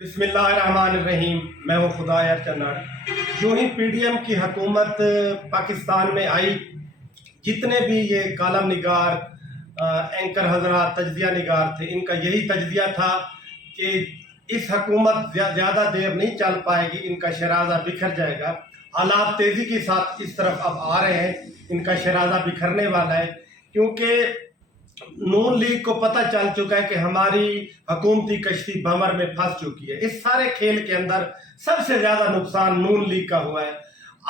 बिस्मिल्लाहिर्रहमानिर्रहीम। मैं हूँ खुदायर चन्नाड़। जो ही पीडीएम की हुकूमत पाकिस्तान में आई, जितने भी ये कालम निगार एंकर हजरात तजजिया निगार थे, इनका यही तजजिया था कि इस हुकूमत ज़्यादा देर नहीं चल पाएगी, इनका शराजा बिखर जाएगा। हालात तेज़ी के साथ इस तरफ अब आ रहे हैं, इनका शराजा बिखरने वाला है, क्योंकि नून लीग को पता चल चुका है कि हमारी हुकूमती कश्ती भंवर में फंस चुकी है। इस सारे खेल के अंदर सबसे ज़्यादा नुकसान नून लीग का हुआ है।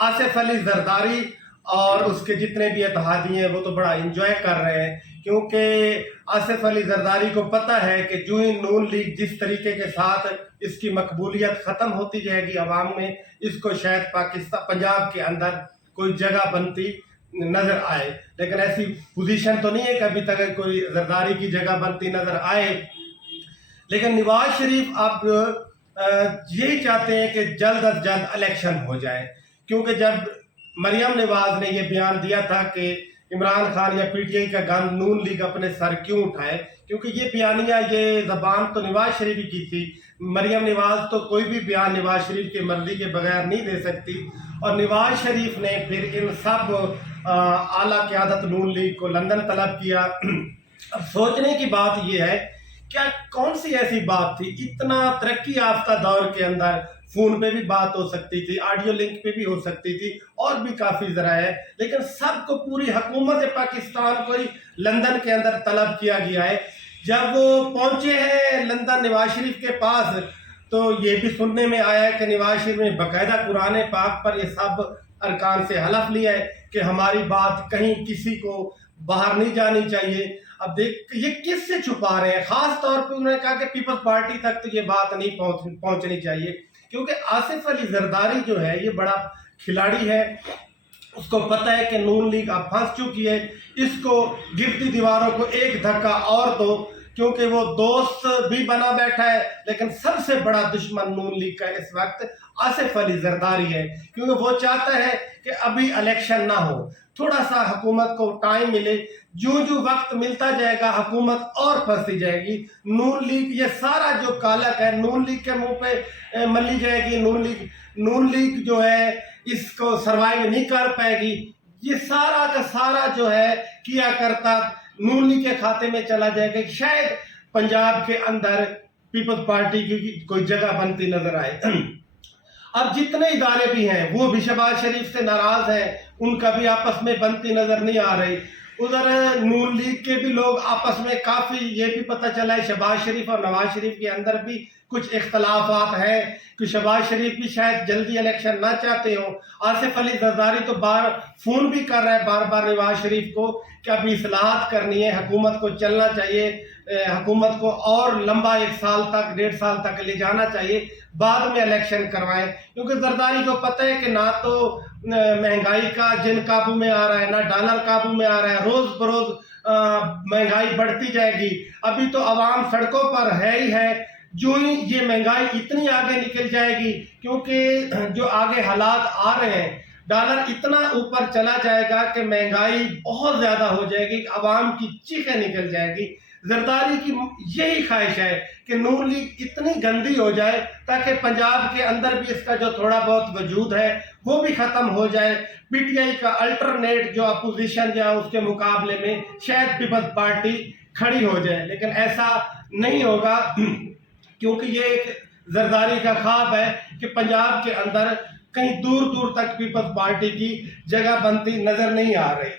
आसिफ अली जरदारी और उसके जितने भी इत्तेहादी हैं वो तो बड़ा इंजॉय कर रहे हैं, क्योंकि आसिफ अली जरदारी को पता है कि जो ही नून लीग जिस तरीके के साथ इसकी मकबूलियत ख़त्म होती जाएगी अवाम में, इसको शायद पाकिस्तान पंजाब के अंदर कोई जगह बनती नज़र आए। लेकिन ऐसी पोजीशन तो नहीं है कि अभी तक कोई जरदारी की जगह बनती नज़र आए। लेकिन नवाज शरीफ अब यही चाहते हैं कि जल्द अज जल्द इलेक्शन हो जाए, क्योंकि जब मरियम नवाज ने यह बयान दिया था कि इमरान खान या पीटीआई का गम नून लीग अपने सर क्यों उठाए, क्योंकि ये बयानिया ये ज़बान तो नवाज शरीफ की थी। मरियम नवाज तो कोई भी बयान नवाज शरीफ की मर्जी के बगैर नहीं दे सकती, और नवाज शरीफ ने फिर इन सब आला क़यादत नून लीग को लंदन तलब किया। अब सोचने की बात यह है, क्या कौन सी ऐसी बात थी, इतना तरक्की याफ्ता दौर के अंदर फ़ोन पे भी बात हो सकती थी, ऑडियो लिंक पे भी हो सकती थी, और भी काफ़ी ज़रा है, लेकिन सबको पूरी हुकूमत पाकिस्तान को ही लंदन के अंदर तलब किया गया है। जब वो पहुँचे हैं लंदन नवाज शरीफ के पास, तो ये भी सुनने में आया है कि नवाज शरीफ ने बाकायदा कुरान पाक पर ये सब अरकान से हलफ लिया है कि हमारी बात कहीं किसी को बाहर नहीं जानी चाहिए। अब देख ये किससे छुपा रहे हैं, खास तौर पे उन्होंने कहा कि पीपल्स पार्टी तक तो ये बात नहीं पहुंचनी चाहिए, क्योंकि आसिफ अली जरदारी जो है ये बड़ा खिलाड़ी है। उसको पता है कि नून लीग अब फंस चुकी है, इसको गिरती दीवारों को एक धक्का और दो, क्योंकि वो दोस्त भी बना बैठा है, लेकिन सबसे बड़ा दुश्मन नून लीग का इस वक्त आसिफ अली जरदारी है, क्योंकि वो चाहता है कि अभी इलेक्शन ना हो, थोड़ा सा हुकूमत को टाइम मिले। जो जो वक्त मिलता जाएगा हुकूमत और फंसती जाएगी। नून लीग ये सारा जो कालक है नून लीग के मुंह पे मली जाएगी। नून लीग जो है इसको सरवाइव नहीं कर पाएगी। ये सारा का सारा जो है किया करता नून लीग के खाते में चला जाएगा। शायद पंजाब के अंदर पीपल्स पार्टी की कोई जगह बनती नजर आए। अब जितने इदारे भी हैं वो भी शहबाज शरीफ से नाराज हैं, उनका भी आपस में बनती नजर नहीं आ रही। उधर नून लीग के भी लोग आपस में काफ़ी, ये भी पता चला है शहबाज शरीफ और नवाज शरीफ के अंदर भी कुछ इख्तलाफात हैं कि शहबाज शरीफ भी शायद जल्दी इलेक्शन ना चाहते हो। आसिफ अली जरदारी तो फ़ोन भी कर रहा है बार बार नवाज शरीफ को कि अभी इस्लाहात करनी है, हुकूमत को चलना चाहिए, हुकूमत को और लंबा 1 साल तक 1.5 साल तक ले जाना चाहिए, बाद में इलेक्शन करवाएं। क्योंकि जरदारी को पता है कि ना तो महंगाई का जिन काबू में आ रहा है, ना डॉलर काबू में आ रहा है, रोज़ बरोज़ महंगाई बढ़ती जाएगी। अभी तो अवाम सड़कों पर है ही है। जो ही ये महंगाई इतनी आगे निकल जाएगी, क्योंकि जो आगे हालात आ रहे हैं, डॉलर इतना ऊपर चला जाएगा कि महंगाई बहुत ज़्यादा हो जाएगी, अवाम की चीखें निकल जाएगी। जरदारी की यही ख्वाहिश है कि नून लीग इतनी गंदी हो जाए ताकि पंजाब के अंदर भी इसका जो थोड़ा बहुत वजूद है वो भी ख़त्म हो जाए। पीटीआई का अल्टरनेट जो अपोजिशन या उसके मुकाबले में शायद पीपल्स पार्टी खड़ी हो जाए, लेकिन ऐसा नहीं होगा, क्योंकि ये एक जरदारी का ख्वाब है कि पंजाब के अंदर कहीं दूर दूर तक पीपल्स पार्टी की जगह बनती नजर नहीं आ रही।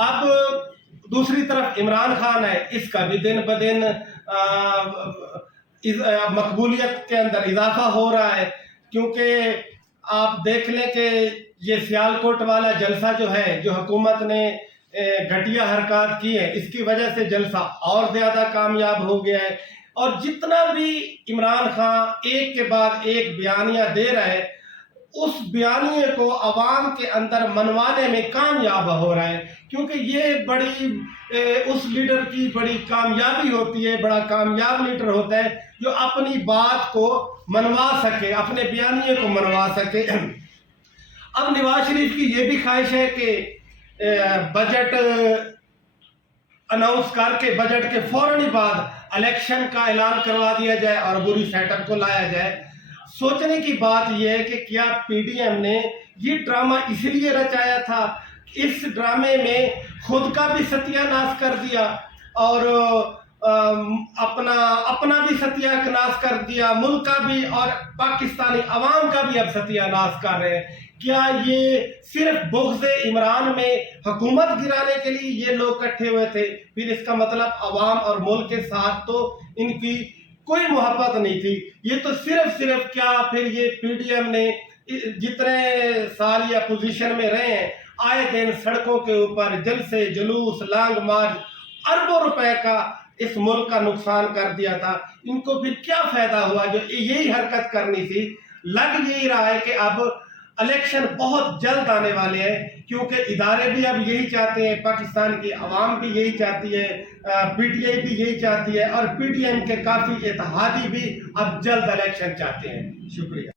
अब दूसरी तरफ इमरान खान है, इसका भी दिन ब दिन मकबूलियत के अंदर इजाफा हो रहा है, क्योंकि आप देख लें कि ये सियालकोट वाला जलसा जो है, जो हुकूमत ने घटिया हरकत की है, इसकी वजह से जलसा और ज़्यादा कामयाब हो गया है। और जितना भी इमरान खान एक के बाद एक बयानिया दे रहा है, उस बयानिए को अवाम के अंदर मनवाने में कामयाब हो रहा है, क्योंकि ये बड़ी उस लीडर की बड़ी कामयाबी होती है, बड़ा कामयाब लीडर होता है जो अपनी बात को मनवा सके, अपने बयानिए को मनवा सके। अब नवाज शरीफ की ये भी ख्वाहिश है कि बजट अनाउंस करके बजट के फौरन ही बाद इलेक्शन का ऐलान करवा दिया जाए और अबूरी सेटअप को लाया जाए। सोचने की बात यह है कि क्या पीडीएम ने ये ड्रामा इसलिए रचाया था, इस ड्रामे में खुद का भी सत्यानाश कर दिया और अपना भी सत्यानाश कर दिया, मुल्क का भी और पाकिस्तानी अवाम का भी अब सत्यानाश कर रहे हैं। क्या ये सिर्फ बुग़्ज़ इमरान में हुकूमत गिराने के लिए ये लोग इकट्ठे हुए थे? फिर इसका मतलब अवाम और मुल्क के साथ तो इनकी कोई मोहब्बत नहीं थी। ये तो सिर्फ क्या फिर ये पीडीएम ने जितने साल ये अपोजिशन में रहे हैं, आए दिन सड़कों के ऊपर जलसे जुलूस लांग मार्च अरबों रुपए का इस मुल्क का नुकसान कर दिया था। इनको फिर क्या फायदा हुआ जो यही हरकत करनी थी? लग यही रहा है कि अब इलेक्शन बहुत जल्द आने वाले हैं, क्योंकि इदारे भी अब यही चाहते हैं, पाकिस्तान की आवाम भी यही चाहती है, पीटीआई भी यही चाहती है और पीडीएम के काफ़ी इत्तेहादी भी अब जल्द इलेक्शन चाहते हैं। शुक्रिया।